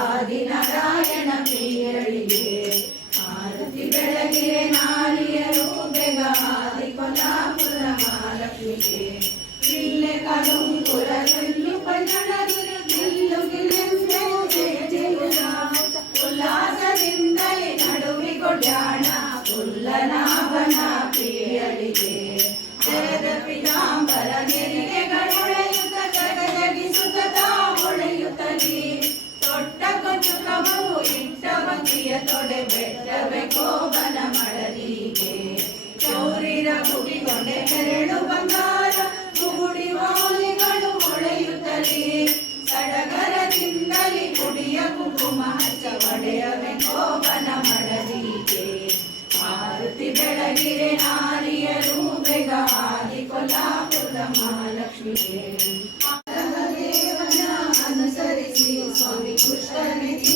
ಆದಿನಾರಾಯಣ ಪ್ರಿಯಳಿಗೆ ಆರತಿ ಬೆಳಗ್ಗೆ ನಾರಿಯರು ಬೆಗ ಆದಿ ಕೊಲ್ಲಾಪುರ ಮಹಾಲಕ್ಷ್ಮಿಗೆ ಇಲ್ಲೆ ಕಡುಂಕುರ ಗಿಲ್ಲು ಪಲ್ಲಣಗಿರು ಗಿಲ್ಲು ಗಿಲ್ಲೆಂದು ಜಯ ಜಯ ಉಲ್ಲಾಸದಿಂದಲೇ ನಡುವಿಗೊಡ್ಯಾಣ ಕುಲ್ಲನಾಭನ ಪ್ರಿಯಳಿಗೆ ಜಯದ ಪಿತಾಂಬರ ಗೆರಿಗೆಗಳುಳೆಯುತ್ತ ಬಂದಿಯ ತೊಡೆ ಬೆಟ್ಟವೆ ಕೋಬನ ಮಡಲಿಗೆ. ಚೌರಿರ ಗುಡಿಗೊಂಡೆ ಕೆರಳು ಬಂಗಾರ ಗುಗುಡಿ ವಾಲಿಗಳು ಹೊಳೆಯುತ್ತಲಿ. ಸಡಗರದಿಂದಲಿ ಕುಡಿಯ ಕುಂಕುಮ ಹಚ್ಚ ಒಡೆಯವೆ ಕೋಬನ ಮಡಲಿಗೆ. ಮಾರುತಿ ಬೆಳಗಿರೆ ನಾರಿಯರು ಬೆಗ ಆದಿ ಕೊಲ್ಲಾಪುರ ಮಹಾಲಕ್ಷ್ಮಿಗೆ. ಅನುಸರಿಸಿ ಸ್ವಾಮಿ ಕೃಷ್ಣನಿಗೆ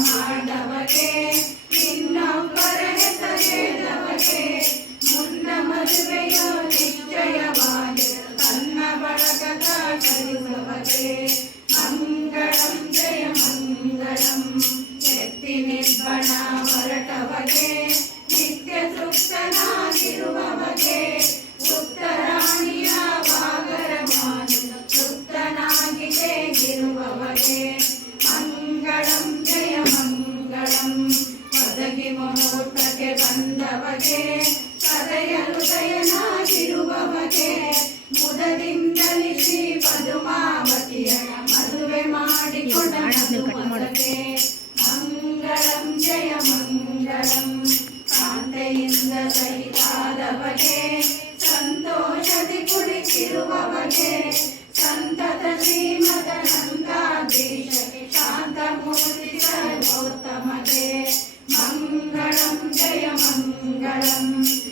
ಮಾಡವಗೆ ಇನ್ನೊಬ್ಬರ ಹೆಸರೇದವಕೆ ಮುನ್ನ ಮದುವೆಯ ನಿಶ್ಚಯವಾಗಿ ತನ್ನ ಬಳಗದ ಕಲಿಸುವಗೆ ಮಂಗಳಂ ಜಯ ಮಂಗಳಂ ಎತ್ತಿ ನಿರ್ಬಣ ಹೊರಟವಗೆ. ಸುದ್ದಿ ಮುಹೂರ್ತಕ್ಕೆ ಬಂದವಗೆ ಕರೆಯಲು ದಯನಾಗಿರುವವಗೆ ಮುದದಿಂದಲಿಸಿ ಪದುಮಾವತಿಯ ಮದುವೆ ಮಾಡಿಕೊಂಡ ಮದುಮಗಗೆ ಮಂಗಳಂ ಜಯ ಮಂಗಳಂ. ಕಾಂತೆಯಿಂದ ಸಹಿತಾದವಗೆ ಸಂತೋಷದಿ ಕುಳಿತಿರುವವಗೆ ಸಂತತ ಶ್ರೀಮದ ನಂದಾಧೀಶ ಶಾಂತಮೂರ್ತಿ ಸರ್ವೋತ್ತಮಗೆ Ingaram.